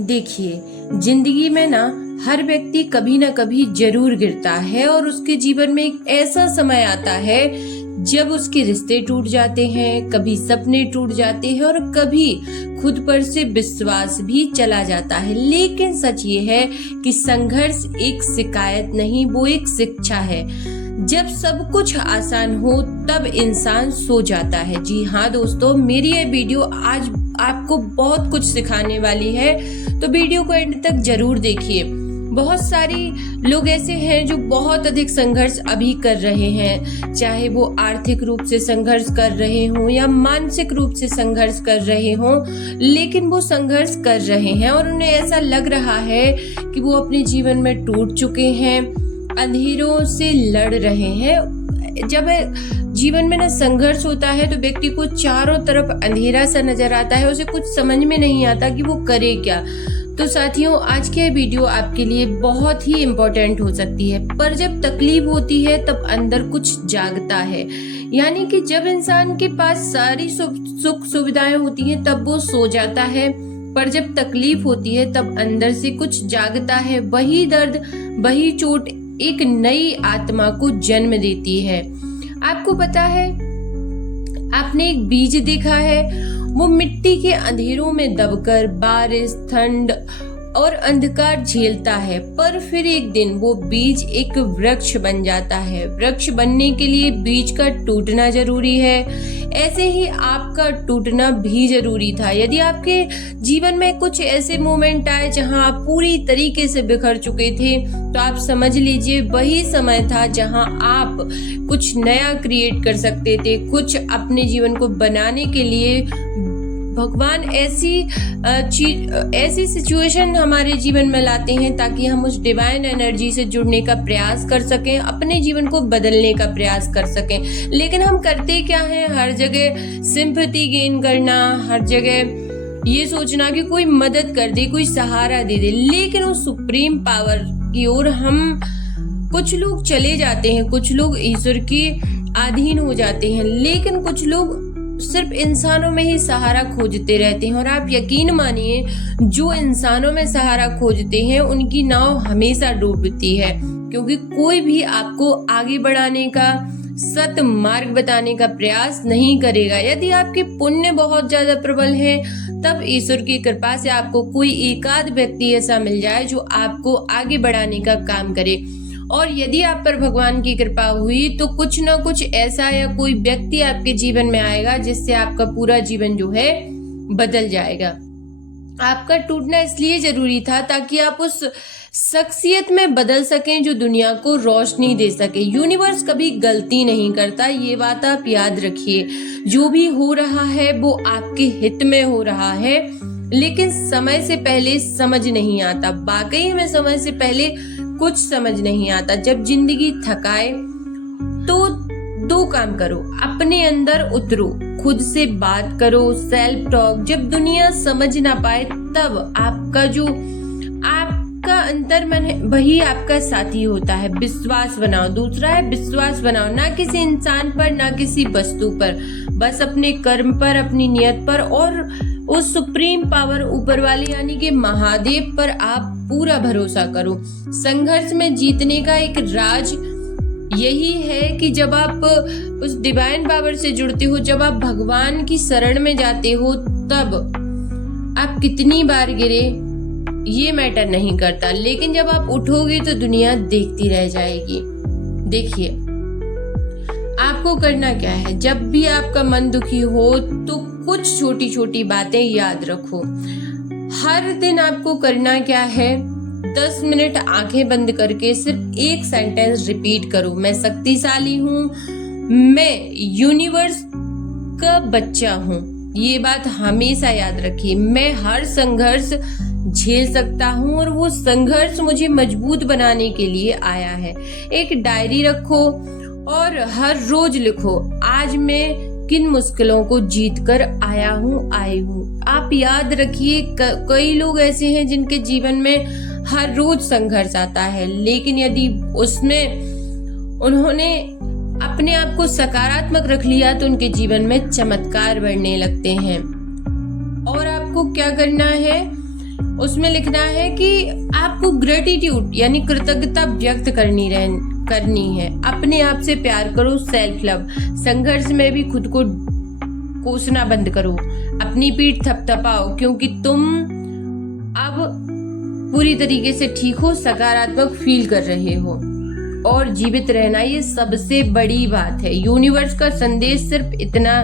देखिए, जिंदगी में ना हर व्यक्ति कभी ना कभी जरूर गिरता है और उसके जीवन में एक ऐसा समय आता है जब उसके रिश्ते टूट जाते हैं, कभी सपने टूट जाते हैं और कभी खुद पर से विश्वास भी चला जाता है। लेकिन सच ये है कि संघर्ष एक शिकायत नहीं, वो एक शिक्षा है। जब सब कुछ आसान हो तब इंसान सो जाता है। जी हाँ दोस्तों, मेरी ये वीडियो आज आपको बहुत कुछ सिखाने वाली है, तो वीडियो को एंड तक जरूर देखिए। बहुत सारी लोग ऐसे हैं जो बहुत अधिक संघर्ष अभी कर रहे हैं, चाहे वो आर्थिक रूप से संघर्ष कर रहे हों या मानसिक रूप से संघर्ष कर रहे हों, लेकिन वो संघर्ष कर रहे हैं और उन्हें ऐसा लग रहा है कि वो अपने जीवन में टूट चुके हैं, अंधेरों से लड़ रहे हैं। जब जीवन में ना संघर्ष होता है तो व्यक्ति को चारों तरफ अंधेरा सा नजर आता है, उसे कुछ समझ में नहीं आता कि वो करे क्या। तो साथियों, आज की वीडियो आपके लिए बहुत ही इम्पोर्टेंट हो सकती है। पर जब तकलीफ होती है तब अंदर कुछ जागता है, यानी कि जब इंसान के पास सारी सुख सुविधाएं होती हैं तब वो सो जाता है, पर जब तकलीफ होती है तब अंदर से कुछ जागता है। वही दर्द, वही चोट एक नई आत्मा को जन्म देती है। आपको पता है, आपने एक बीज देखा है, वो मिट्टी के अंधेरों में दबकर बारिश, ठंड और अंधकार झेलता है, पर फिर एक दिन वो बीज एक वृक्ष बन जाता है। वृक्ष बनने के लिए बीज का टूटना जरूरी है, ऐसे ही आपका टूटना भी जरूरी था। यदि आपके जीवन में कुछ ऐसे मोमेंट आए जहां आप पूरी तरीके से बिखर चुके थे, तो आप समझ लीजिए वही समय था जहां आप कुछ नया क्रिएट कर सकते थे। कुछ अपने जीवन को बनाने के लिए भगवान ऐसी सिचुएशन हमारे जीवन में लाते हैं ताकि हम उस डिवाइन एनर्जी से जुड़ने का प्रयास कर सकें, अपने जीवन को बदलने का प्रयास कर सकें। लेकिन हम करते क्या हैं, हर जगह सिंपैथी गेन करना, हर जगह ये सोचना कि कोई मदद कर दे, कोई सहारा दे दे। लेकिन उस सुप्रीम पावर की ओर हम कुछ लोग चले जाते हैं, कुछ लोग ईश्वर के अधीन हो जाते हैं, लेकिन कुछ लोग सिर्फ इंसानों में ही सहारा खोजते रहते हैं। और आप यकीन मानिए, जो इंसानों में सहारा खोजते हैं उनकी नाव हमेशा डूबती है, क्योंकि कोई भी आपको आगे बढ़ाने का, सत मार्ग बताने का प्रयास नहीं करेगा। यदि आपके पुण्य बहुत ज्यादा प्रबल है, तब ईश्वर की कृपा से आपको कोई एकाध व्यक्ति ऐसा मिल जाए जो आपको आगे बढ़ाने का काम करे। और यदि आप पर भगवान की कृपा हुई तो कुछ ना कुछ ऐसा या कोई व्यक्ति आपके जीवन में आएगा जिससे आपका पूरा जीवन जो है बदल जाएगा। आपका टूटना इसलिए जरूरी था ताकि आप उस शख्सियत में बदल सकें जो दुनिया को रोशनी दे सके। यूनिवर्स कभी गलती नहीं करता, ये बात आप याद रखिए। जो भी हो रहा है वो आपके हित में हो रहा है, लेकिन समय से पहले समझ नहीं आता। वाकई हमें समय से पहले कुछ समझ नहीं आता। जब जिंदगी थकाए तो दो काम करो, अपने अंदर उतरो, खुद से बात करो, सेल्फ टॉक। जब दुनिया समझ ना पाए तब आपका अंतर्मन है, वही आपका साथी होता है। विश्वास बनाओ। दूसरा है विश्वास बनाओ, ना किसी इंसान पर, ना किसी वस्तु पर, बस अपने कर्म पर, अपनी नियत पर और उस सुप्रीम पावर ऊपर वाले यानी कि महादेव पर आप पूरा भरोसा करो। संघर्ष में जीतने का एक राज यही है कि जब आप उस डिवाइन पावर से जुड़ते हो, जब आप भगवान की शरण में जाते हो, तब आप कितनी बार गिरे ये मैटर नहीं करता, लेकिन जब आप उठोगे तो दुनिया देखती रह जाएगी। देखिए, आपको करना क्या है, जब भी आपका मन दुखी हो तो कुछ छोटी छोटी बातें याद रखो। हर दिन आपको करना क्या है, 10 मिनट आंखें बंद करके सिर्फ एक सेंटेंस रिपीट करो, मैं शक्तिशाली हूँ, मैं यूनिवर्स का बच्चा हूँ। ये बात हमेशा याद रखिए। मैं हर संघर्ष झेल सकता हूँ और वो संघर्ष मुझे मजबूत बनाने के लिए आया है। एक डायरी रखो और हर रोज लिखो, आज मैं किन मुश्किलों को जीत कर आई हूँ। आप याद रखिए, कई लोग ऐसे हैं जिनके जीवन में हर रोज संघर्ष आता है, लेकिन यदि उसमें उन्होंने अपने आप को सकारात्मक रख लिया तो उनके जीवन में चमत्कार बढ़ने लगते हैं। और आपको क्या करना है, उसमें लिखना है कि आपको ग्रेटिट्यूड यानी कृतज्ञता व्यक्त करनी है। अपने आप से प्यार करो, सेल्फ लव। संघर्ष में भी खुद को कोसना बंद करो, अपनी पीठ थपथपाओ, क्योंकि तुम अब पूरी तरीके से ठीक हो, सकारात्मक फील कर रहे हो और जीवित रहना ये सबसे बड़ी बात है। यूनिवर्स का संदेश सिर्फ इतना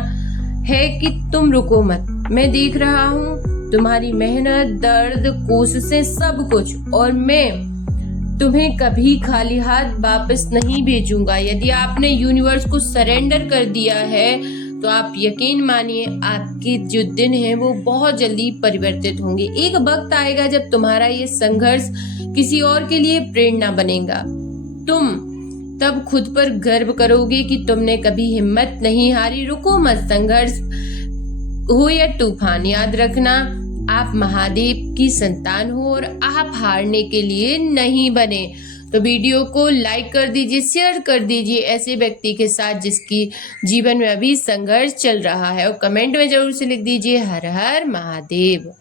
है कि तुम रुको मत। मैं देख रहा हूँ तुम्हारी मेहनत, दर्द, कोशिशें, सब कुछ, और मैं तुम्हें कभी खाली हाथ वापस नहीं भेजूंगा। यदि आपने यूनिवर्स को सरेंडर कर दिया है तो आप यकीन मानिए आपके जो दिन हैं वो बहुत जल्दी परिवर्तित होंगे। एक वक्त आएगा जब तुम्हारा ये संघर्ष किसी और के लिए प्रेरणा बनेगा। तुम तब खुद पर गर्व करोगे कि तुमने कभी हिम्मत नहीं हारी। रुको मत, संघर्ष हो या तूफान, याद रखना आप महादेव की संतान हो और आप हारने के लिए नहीं बने। तो वीडियो को लाइक कर दीजिए, शेयर कर दीजिए ऐसे व्यक्ति के साथ जिसकी जीवन में अभी संघर्ष चल रहा है, और कमेंट में जरूर से लिख दीजिए हर हर महादेव।